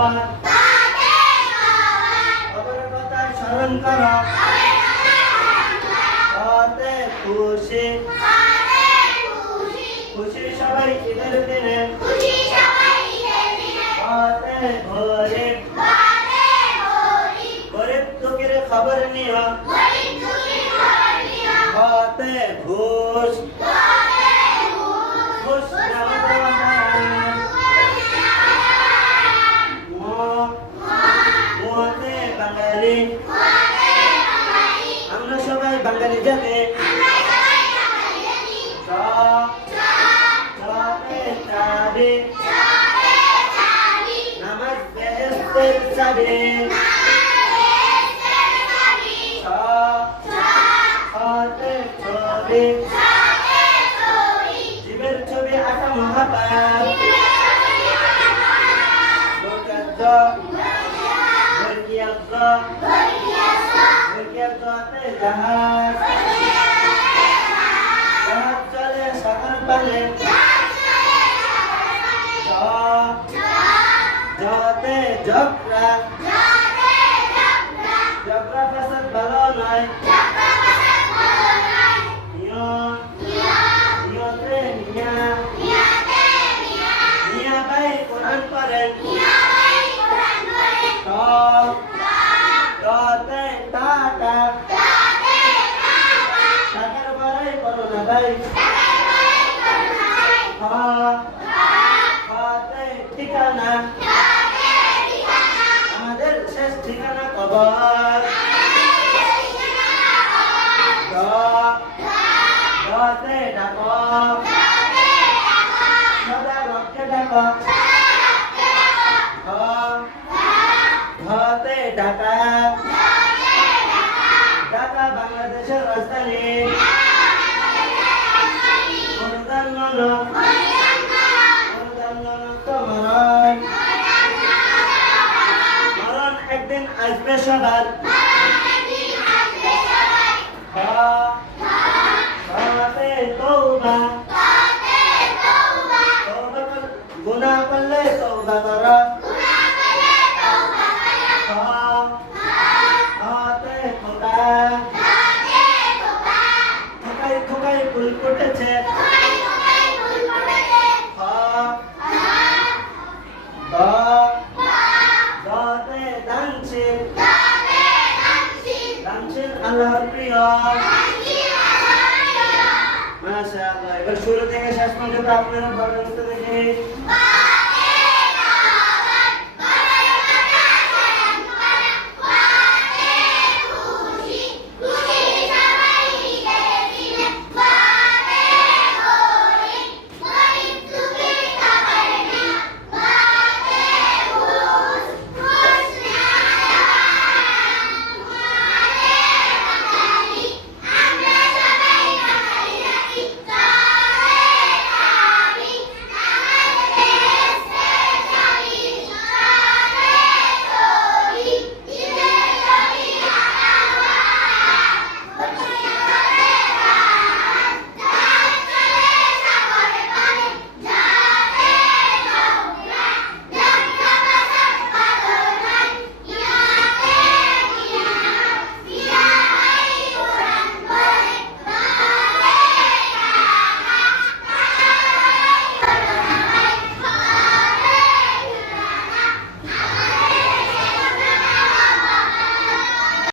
খবর খবরের কথা স্মরণ করো কতে খুশি খুশি সবাই ঈদের দিনে কতে গরিব গরিব দুঃখের খবর নিও কতে ঘুষ ঘুষ নেওয়া দেওয়া হারাম মুহূর্তে বাঙালি আমরা সবাই বাঙালি জাতি নামাজ বেহেশতের চাবি জীবের ছবি আঁকা মহাপাপ জাহাজ চলে সাগর পানে জতে জগরা জগরা ফসল ভালো নয় নিয়তে নিয়া ভাই কোরআন পড়েন জতে টাটা টাকার বাড়াই করো না ভাই ঠিকানা আমাদের শেষ ঠিকানা কবর ডাকো সদা রক্ষে ডাকো ঘতে ঢাকা ঢাকা বাংলাদেশের রাজধানী মরণ একদিন আসবে সবার গুনাহ করলে তওবা করো খোকাই ফুল ফুটেছে আল্লাহর প্রিয় মাশাআল্লাহ। এবার শুরু থেকে শেষ পর্যন্ত আপনারা ভালো দেখে